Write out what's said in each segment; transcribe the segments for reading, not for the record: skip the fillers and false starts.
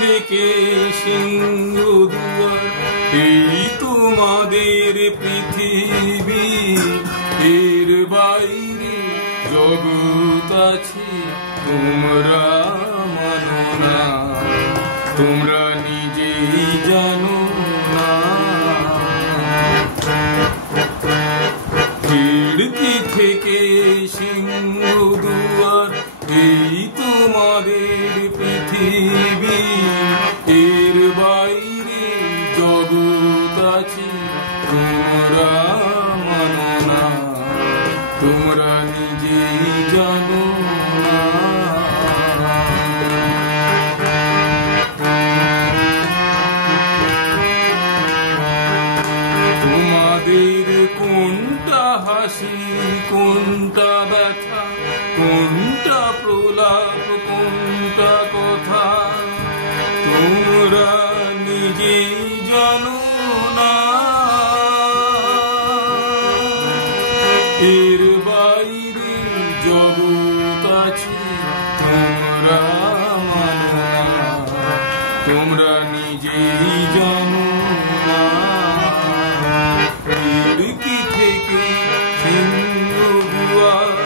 থেকে সিংহদুয়ার, এই তোমাদের পৃথিবী, এর বাইরে জগৎ আছে তোমরা মানো না, তোমরা নিজেই জানো না। খিড়কি থেকে সিংহদুয়ার, এই তোমাদের পৃথিবী, এর বাইরে জগৎ আছে তোমরা মানো না, তোমরা নিজেই জানো না। তোমাদের কোনটা হাসি, কোনটা ব্যথা, কোনটা প্রলাপ, কোনটা কথা, তোমরা নিজেই জানো না। এর বাইরে জগৎ আছে তোমরা মানো না, তোমরা নিজেই জানো না। খিড়কি থেকে সিংহদুয়ার,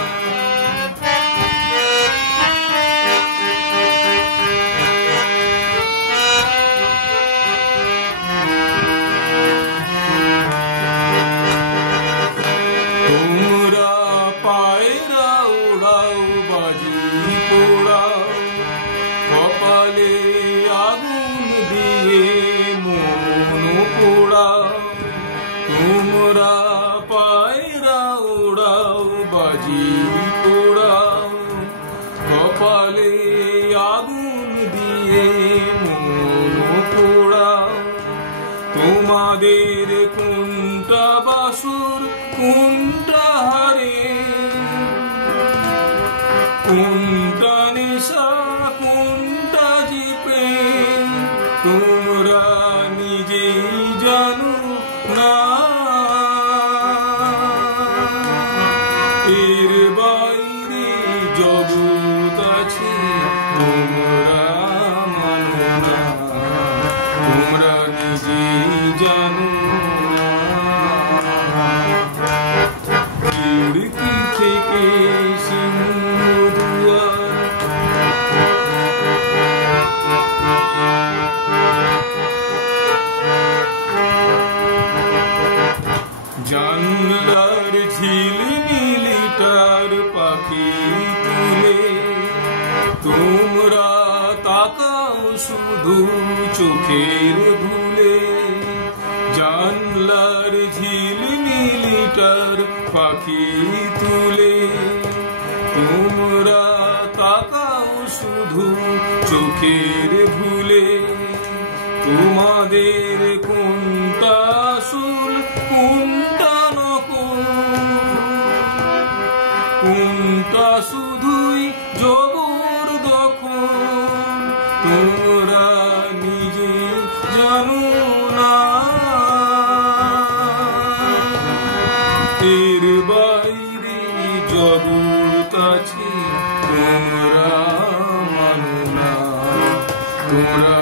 তোমরা পায়রা ওড়াও, বাজি পোড়াও, কপালে আগুন দিয়ে মন পোড়াও। তোমরা পায়রা ওড়াও, বাজি পোড়াও, কপালে আগুন দিয়ে মন পোড়াও। তোমাদের কোনটা বাসর, কোনটা হারে, কোনটা নেশা, কোনটা যে প্রেম, তোমরা নিজেই জানো না। এর বাইরে জগৎ আছে তোমরা মানো না, তোমরা নিজেই জানো না। খিড়কি থেকে সিংহদুয়ার, জানলার ঝিলমিলিটার পাখি তুলে, তোমরা তাকাও শুধু চোখের ভুলে। জানলার ঝিলমিলিটার পাখি তুলে, তোমরা তাকাও শুধু চোখের ভুলে। তোমাদের কোনটা আসল, কোনটা নকল, কোনটা শুধুই জবর দখল, তোমরা নিজে জানো না। এর বাইরে জগৎ আছে তোমরা মানো না, তোমরা